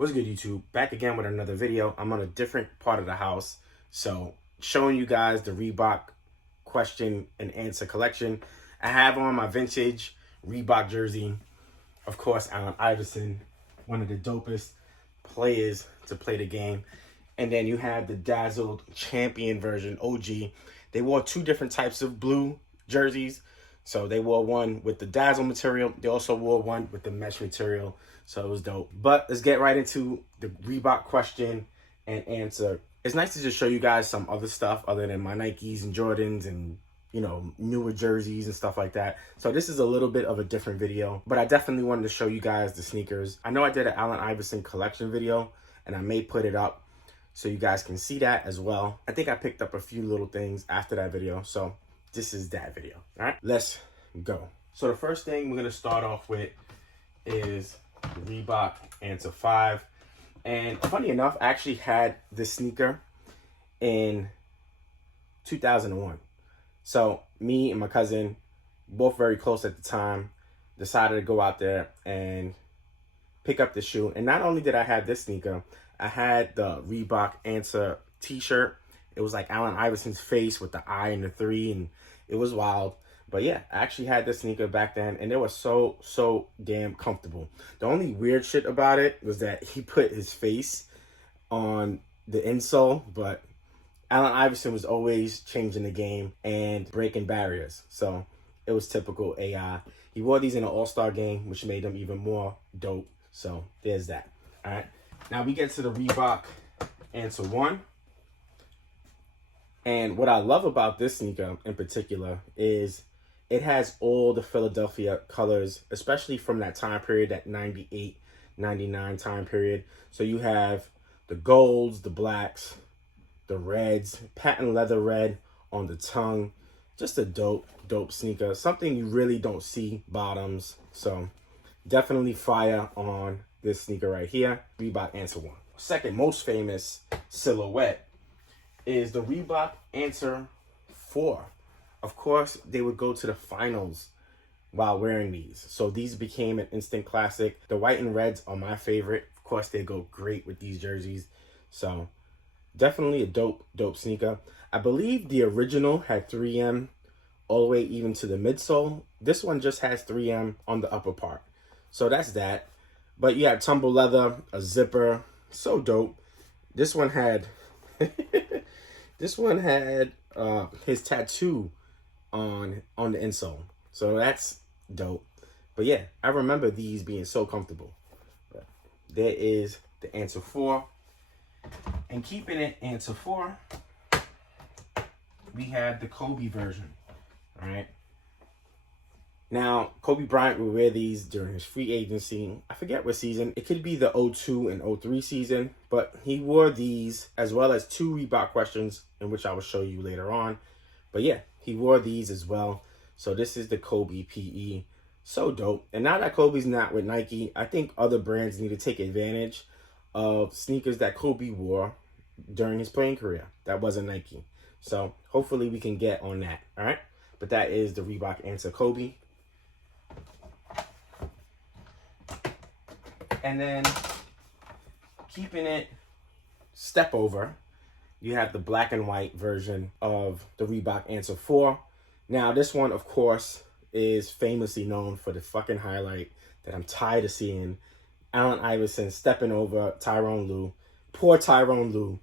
What's good, YouTube? Back again with another video. I'm on a different part of the house, so showing you guys the Reebok question and answer collection. I have on my vintage Reebok jersey. Of course, Allen Iverson, one of the dopest players to play the game. And then you have the Dazzled Champion version, OG. They wore two different types of blue jerseys. So they wore one with the Dazzle material. They also wore one with the mesh material. So it was dope. But let's get right into the Reebok question and answer. It's nice to just show you guys some other stuff other than my Nikes and Jordans and, you know, newer jerseys and stuff like that. So this is a little bit of a different video, but I definitely wanted to show you guys the sneakers. I know I did an Allen Iverson collection video, and I may put it up so you guys can see that as well. I think I picked up a few little things after that video, so this is that video. All right, let's go. So the first thing we're gonna start off with is the Reebok Answer 5. And funny enough, I actually had this sneaker in 2001. So me and my cousin, both very close at the time, decided to go out there and pick up the shoe. And not only did I have this sneaker, I had the Reebok Answer t-shirt. It was like Allen Iverson's face with the I and the 3, and it was wild. But yeah, I actually had this sneaker back then, and it was so damn comfortable. The only weird shit about it was that he put his face on the insole, but Allen Iverson was always changing the game and breaking barriers. So it was typical AI. He wore these in an all-star game, which made them even more dope. So there's that. All right. Now we get to the Reebok Answer 1. And what I love about this sneaker in particular is it has all the Philadelphia colors, especially from that time period, that 98, 99 time period. So you have the golds, the blacks, the reds, patent leather red on the tongue. Just a dope sneaker. Something you really don't see bottoms. So definitely fire on this sneaker right here, Reebok Answer 1. Second most famous silhouette is the Reebok Answer 4. Of course, they would go to the finals while wearing these. So these became an instant classic. The white and reds are my favorite. Of course, they go great with these jerseys. So definitely a dope sneaker. I believe the original had 3M all the way even to the midsole. This one just has 3M on the upper part. So that's that. But you have tumble leather, a zipper. So dope. This one had his tattoo on the insole. So that's dope. But yeah, I remember these being so comfortable. But there is the Answer 4. And keeping it Answer 4, we have the Kobe version. All right. Now, Kobe Bryant would wear these during his free agency. I forget what season. It could be the 02 and 03 season, but he wore these as well as two Reebok Questions, in which I will show you later on. But yeah, he wore these as well. So this is the Kobe PE. So dope. And now that Kobe's not with Nike, I think other brands need to take advantage of sneakers that Kobe wore during his playing career. That wasn't Nike. So hopefully we can get on that. All right. But that is the Reebok Answer Kobe. And then keeping it step over, you have the black and white version of the Reebok Answer 4. Now, this one, of course, is famously known for the fucking highlight that I'm tired of seeing. Allen Iverson stepping over Tyronn Lue. Poor Tyronn Lue.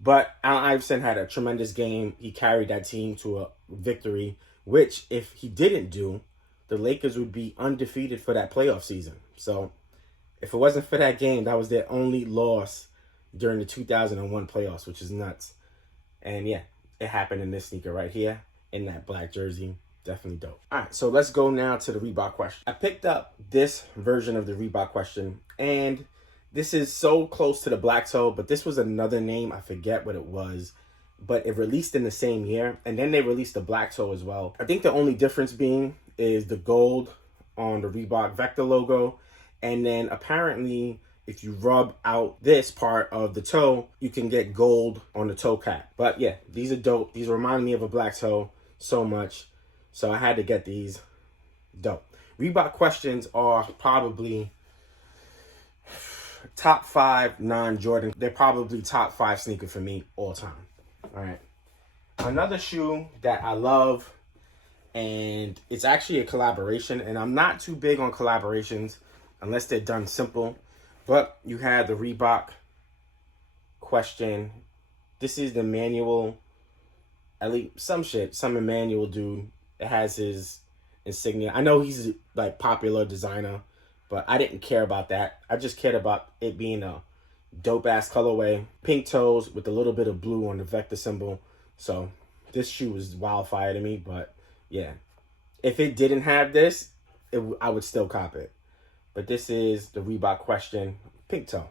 But Allen Iverson had a tremendous game. He carried that team to a victory, which if he didn't do, the Lakers would be undefeated for that playoff season. So if it wasn't for that game, that was their only loss during the 2001 playoffs, which is nuts. And yeah, it happened in this sneaker right here in that black jersey. Definitely dope. All right, so let's go now to the Reebok Question. I picked up this version of the Reebok Question, and this is so close to the black toe, but this was another name. I forget what it was, but it released in the same year, and then they released the black toe as well. I think the only difference being is the gold on the Reebok Vector logo, and then apparently if you rub out this part of the toe, you can get gold on the toe cap. But yeah, these are dope. These remind me of a black toe so much. So I had to get these. Dope. Reebok Questions are probably top 5 non-Jordan. They're probably top 5 sneaker for me all time. All right. Another shoe that I love, and it's actually a collaboration, and I'm not too big on collaborations unless they're done simple, but you have the Reebok Question. This is the manual, at least some Emmanuel dude. It has his insignia. I know he's like popular designer, but I didn't care about that. I just cared about it being a dope ass colorway. Pink toes with a little bit of blue on the vector symbol. So this shoe was wildfire to me, but yeah. If it didn't have this, I would still cop it. But this is the Reebok Question pink toe.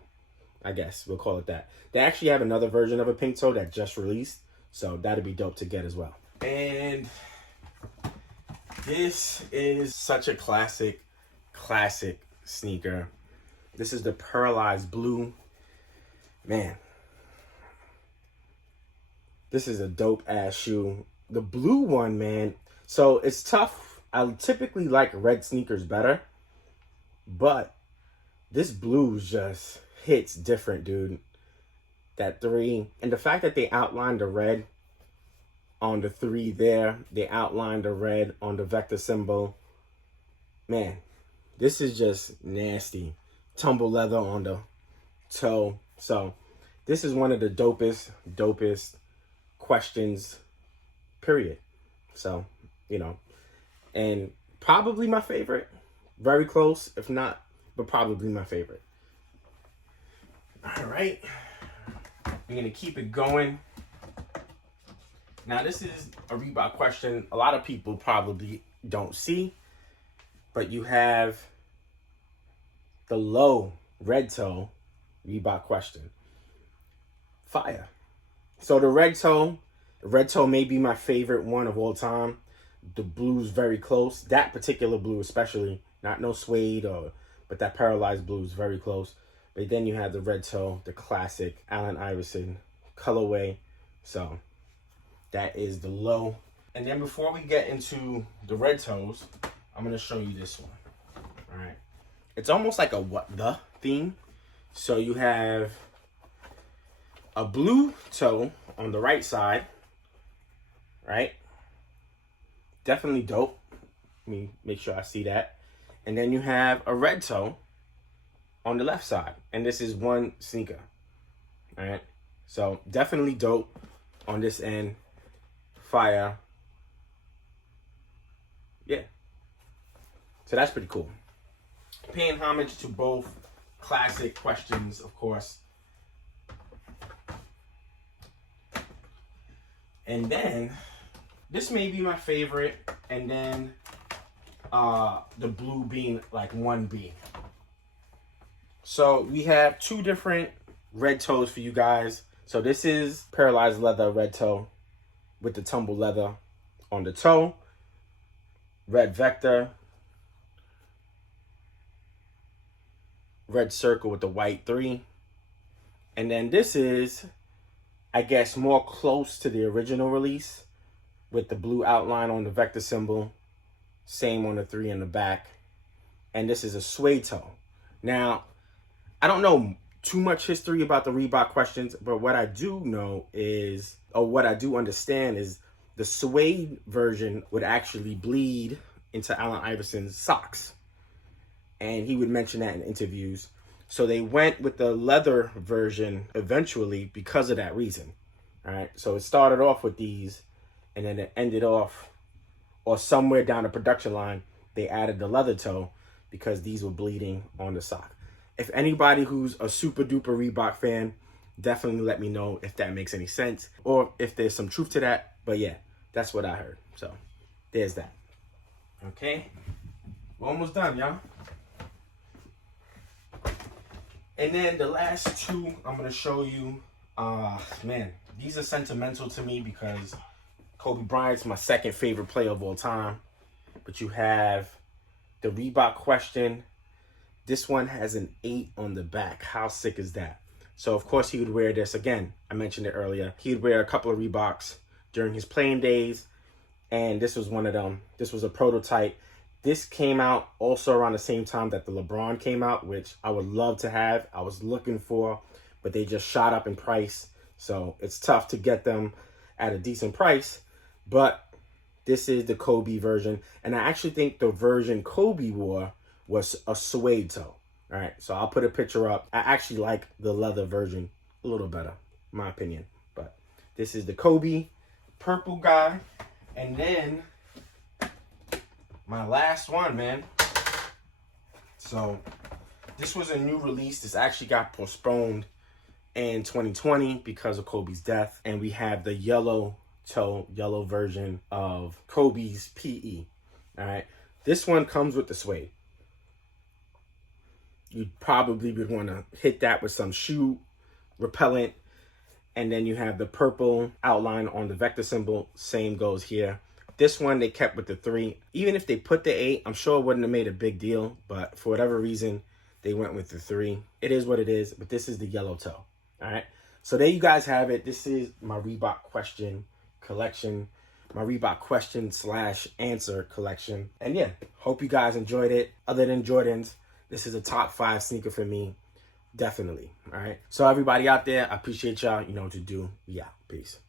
I guess we'll call it that. They actually have another version of a pink toe that just released, so that'd be dope to get as well. And this is such a classic sneaker. This is the Pearlized Blue. Man, this is a dope ass shoe. The blue one, man. So it's tough. I typically like red sneakers better, but this blue just hits different, dude. That 3, and the fact that they outlined the red on the 3 there, they outlined the red on the vector symbol. Man, this is just nasty. Tumble leather on the toe. So this is one of the dopest questions, period. So, you know, and probably my favorite. Very close, if not, but probably my favorite. All right, we're gonna keep it going. Now this is a Reebok Question a lot of people probably don't see, but you have the low red toe Reebok Question. Fire. So the red toe may be my favorite one of all time. The blue's very close. That particular blue especially, not no suede but that Pearlized Blue is very close. But then you have the red toe, the classic Allen Iverson colorway. So that is the low. And then before we get into the red toes, I'm gonna show you this one. All right. It's almost like a what the theme. So you have a blue toe on the right side, right? Definitely dope. Let me make sure I see that. And then you have a red toe on the left side. And this is one sneaker. All right. So definitely dope on this end. Fire. Yeah. So that's pretty cool. Paying homage to both classic questions, of course. And then this may be my favorite, and then the blue being like 1B. So we have 2 different red toes for you guys. So this is Pearlized leather red toe with the tumble leather on the toe. Red vector. Red circle with the white 3. And then this is, I guess, more close to the original release with the blue outline on the vector symbol. Same on the 3 in the back. And this is a suede toe. Now, I don't know too much history about the Reebok Questions, but what I do know is, or what I do understand is, the suede version would actually bleed into Allen Iverson's socks. And he would mention that in interviews. So they went with the leather version eventually because of that reason. All right. So it started off with these, and then it ended off, or somewhere down the production line, they added the leather toe because these were bleeding on the sock. If anybody who's a super duper Reebok fan, definitely let me know if that makes any sense or if there's some truth to that. But yeah, that's what I heard. So there's that. Okay. We're almost done, y'all. And then the last 2 I'm going to show you, man, these are sentimental to me because Kobe Bryant's my second favorite player of all time. But you have the Reebok Question. This one has an 8 on the back. How sick is that? So, of course, he would wear this. Again, I mentioned it earlier. He would wear a couple of Reeboks during his playing days. And this was one of them. This was a prototype. This came out also around the same time that the LeBron came out, which I would love to have. I was looking for, but they just shot up in price. So it's tough to get them at a decent price. But this is the Kobe version. And I actually think the version Kobe wore was a suede toe. All right, so I'll put a picture up. I actually like the leather version a little better, in my opinion. But this is the Kobe purple guy. And then my last one, man. So this was a new release. This actually got postponed in 2020 because of Kobe's death. And we have the yellow toe, yellow version of Kobe's PE. All right, this one comes with the suede. You probably would want to hit that with some shoe repellent. And then you have the purple outline on the vector symbol. Same goes here. This one they kept with the 3. Even if they put the 8, I'm sure it wouldn't have made a big deal. But for whatever reason, they went with the 3. It is what it is. But this is the yellow toe. All right. So there you guys have it. This is my Reebok Question collection. My Reebok Question / answer collection. And yeah, hope you guys enjoyed it. Other than Jordans, this is a top 5 sneaker for me. Definitely. All right. So everybody out there, I appreciate y'all. You know what to do. Yeah. Peace.